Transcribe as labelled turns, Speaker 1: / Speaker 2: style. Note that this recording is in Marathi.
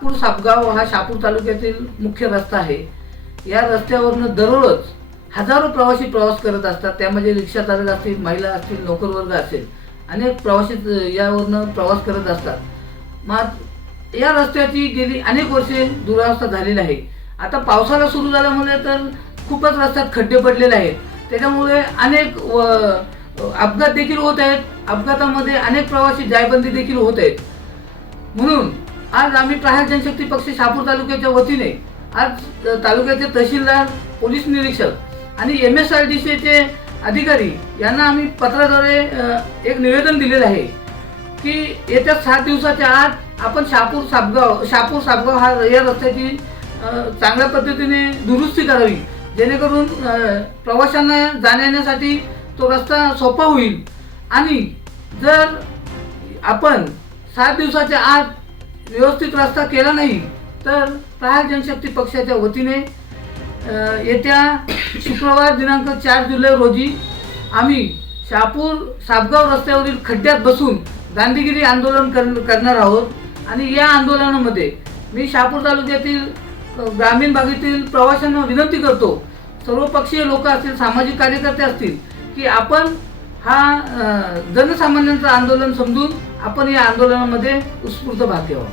Speaker 1: शहापूर सापगाव हा शापूर तालुक्यातील मुख्य रस्ता आहे. या रस्त्यावरनं दररोज हजारो प्रवासी प्रवास करत असतात. त्यामध्ये रिक्षा चालक असतील महिला असतील नोकरवर्ग असेल अनेक प्रवासी यावरनं प्रवास करत असतात. मग या रस्त्याची गेली अनेक वर्षे दुरावस्था झालेली आहे. आता पावसाळा सुरू झाल्यामुळे तर खूपच रस्त्यात खड्डे पडलेले आहेत. त्याच्यामुळे अनेक व अपघात देखील होत आहेत. अपघातामध्ये अनेक प्रवासी जायबंदी देखील होत आहेत. म्हणून आज आम्ही प्रहार जनशक्ती पक्ष शहापूर तालुक्याच्या वतीने आज तालुक्याचे तहसीलदार पोलीस निरीक्षक आणि एम एस आर डी सीचे अधिकारी यांना आम्ही पत्राद्वारे एक निवेदन दिलेलं आहे की येत्या सात दिवसाच्या आत आपण शहापूर सापगाव शहापूर सापगाव हा या रस्त्याची चांगल्या पद्धतीने दुरुस्ती करावी. जेणेकरून प्रवाशांना जाण्यासाठी तो रस्ता सोपा होईल. आणि जर आपण सात दिवसाच्या आत व्यवस्थित रस्ता केला नाही तर प्रहार जनशक्ती पक्षाच्या वतीने येत्या शुक्रवार दिनांक चार जुलै रोजी आम्ही शहापूर सापगाव रस्त्यावरील खड्ड्यात बसून गांधीगिरी आंदोलन कर करणार आहोत. आणि या आंदोलनामध्ये मी शहापूर तालुक्यातील ग्रामीण भागातील प्रवाशांना विनंती करतो सर्वपक्षीय लोक असतील सामाजिक कार्यकर्ते असतील की आपण हा जनसामान्यांचं आंदोलन समजून आपण या आंदोलनामध्ये उत्स्फूर्त भाग घ्यावा.